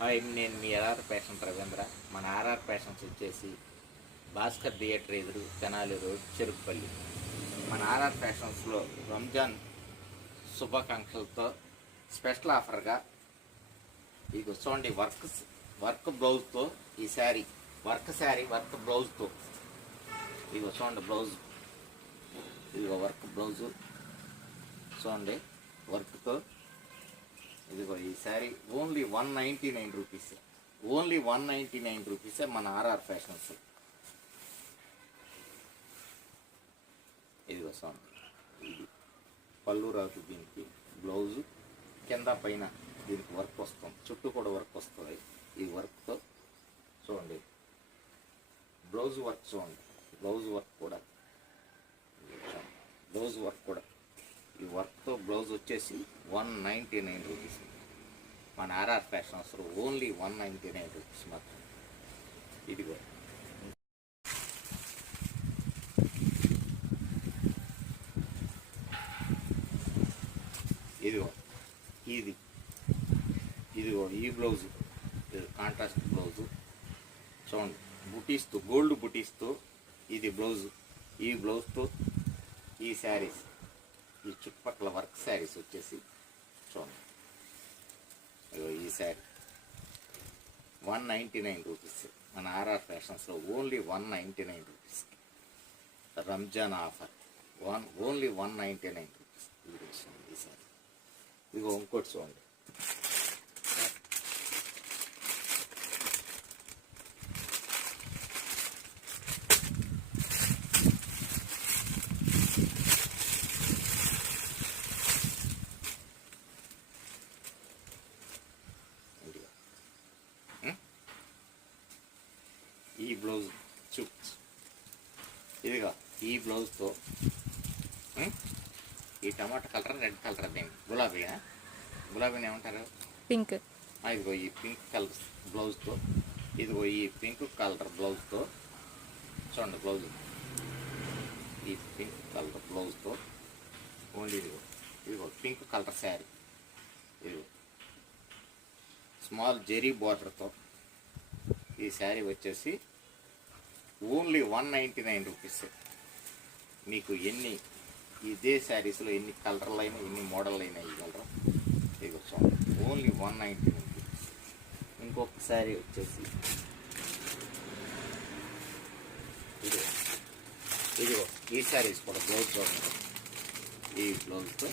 నేను మీ RR fashion Ravindra. మన RR fashions వచ్చేసి భాస్కర్ థియేటర్ ఎదురు, తెనాలి రోడ్, చెరుకుపల్లి. మన ఆర్ఆర్ ఫ్యాషన్స్లో రంజాన్ శుభాకాంక్షలతో స్పెషల్ ఆఫర్గా ఇది చూడండి, వర్క్ బ్లౌజ్తో ఈ శారీ, వర్క్ బ్లౌజ్తో ఇదిగో చూడండి, బ్లౌజ్ ఇదిగో వర్క్ బ్లౌజు చూడండి, వర్క్తో ఇదిగో ఈ శారీ ఓన్లీ 199 రూపీస్. ఓన్లీ 199 రూపీసే మన ఆర్ఆర్ ఫ్యాషన్స్. ఇదిగో చూడండి, ఇది పళ్ళు రాకు, దీనికి బ్లౌజు కింద పైన దీనికి వర్క్ వస్తుంది, చుట్టూ కూడా వర్క్ వస్తుంది. ఈ వర్క్తో చూడండి, బ్లౌజ్ వర్క్ చూడండి, బ్లౌజ్ వర్క్ కూడా ఈ వర్క్తో బ్లౌజ్ వచ్చేసి 199 రూపీస్. మన ఆర్ఆర్ ఫ్యాషన్స్ ఓన్లీ 199 రూపీస్ మాత్రం. ఇదిగో ఇదిగో ఈ బ్లౌజు, కాంట్రాస్ట్ బ్లౌజు చూడండి, బుటీస్తో, గోల్డ్ బుటీస్తో ఇది బ్లౌజు. ఈ బ్లౌజ్తో ఈ శారీస్, ఈ చుట్టుపక్కల వర్క్ శారీస్ వచ్చేసి చూడండి, ఈ శారీ 199 రూపీస్. మన ఆర్ఆర్ ఫ్యాషన్స్లో only 199 rupees. Ramzan offer only 199 rupees. ఈ శారీ ఇదిగో ఇంకోటి చూడండి, ఈ బ్లౌజ్ ఇదిగా ఈ బ్లౌజ్తో ఈ టమాటా కలర్, రెడ్ కలర్, అదేంటి గులాబీని ఏమంటారు, పింక్. ఇదిగో ఈ పింక్ కలర్ బ్లౌజ్తో, ఇదిగో ఈ పింక్ కలర్ బ్లౌజ్తో చూడండి, బ్లౌజ్ ఈ పింక్ కలర్ బ్లౌజ్తో ఓన్లీ ఇదిగో పింక్ కలర్ శారీ, ఇదిగో స్మాల్ జెరీ బార్డర్తో ఈ శారీ వచ్చేసి ఓన్లీ 199 రూపీస్. మీకు ఇదే శారీస్లో ఎన్ని కలర్లు అయినా, ఎన్ని మోడల్ అయినా ఇవ్వగలరు. ఇదిగో చూడండి, ఓన్లీ 199 రూపీస్. ఇంకొక శారీ వచ్చేసి ఇదిగో ఈ శారీస్ కూడా బ్లౌజ్ చూడండి, ఈ బ్లౌజ్తో